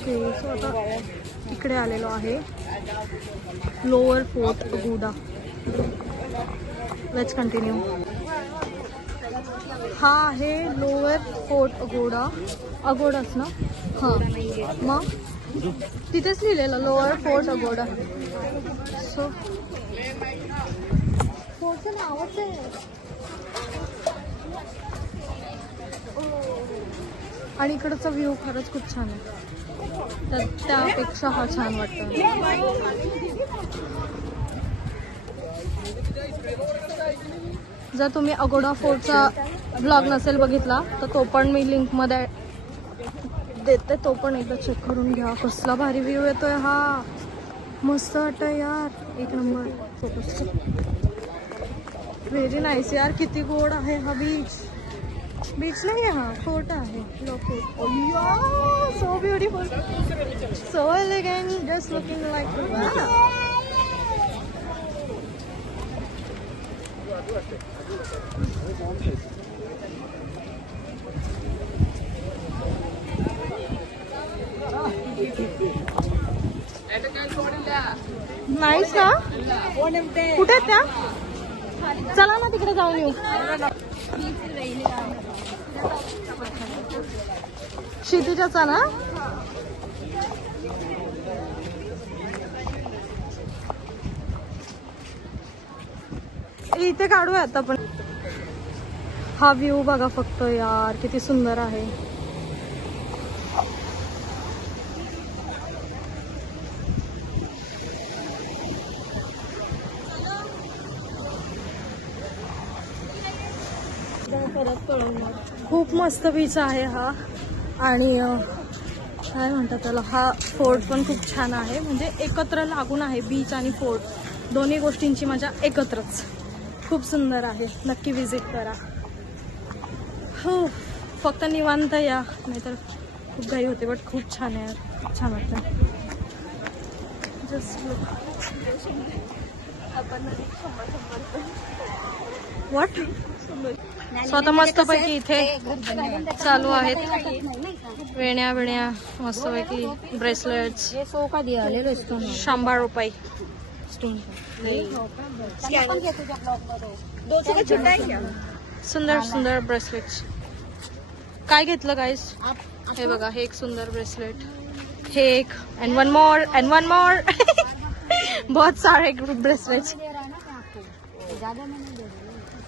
Okay, so आता इकडे आलेलो आहे lower fort Aguada. Let's continue. हा आहे लोअर फोर्ट अगोडा. अगोडाच ना? हां, मग तिथेच लिहिलेलं लोअर फोर्ट अगोडा. सो फोर्टचं नावच आहे. आणि इकडचा व्ह्यू खरंच खूप छान आहे. त्यापेक्षा हा छान वाटतं. जर तुम्ही अगोडा फोर्टचा ब्लॉग नसेल बघितला तर तो पण मी लिंकमध्ये देते, तो पण एकदा चेक करून घ्या. कसला भारी व्ह्यू येतोय हा. मस्त वाटतं यार, एक नंबर. फोटोज व्हेरी नाईस यार. किती गोड आहे हा बीच. बीच नाही आहे हा, फोर्ट आहे. So beautiful, so elegant, just looking like. Nice ना? कुठे आहेत त्या? चला ना तिकडे जाऊन येऊ. क्षितिजाचा ना? इथे काढूया आता पण. हा व्ह्यू बघा फक्त यार, किती सुंदर आहे. खूप मस्त बीच आहे हा. आणि काय म्हणतात त्याला, हा फोर्ट पण खूप छान आहे. म्हणजे एकत्र लागून आहे बीच आणि फोर्ट, दोन्ही गोष्टींची मजा एकत्रच. खूप सुंदर आहे, नक्की विजिट करा. हो, फक्त निवांत या, नाहीतर खूप घाई होते. बट खूप छान आहे, खूप छान वाटतं. Just what. स्वतः मस्तपैकी इथे चालू आहेत वेण्या बिण्या, मस्तपैकी ब्रेसलेट्स. 100 रुपये. सुंदर सुंदर ब्रेसलेट्स. काय घेतलं गाईस? हे बघा, हे एक सुंदर ब्रेसलेट, हे एक, end one more and one more. बहुत सारे ब्रेसलेट्स.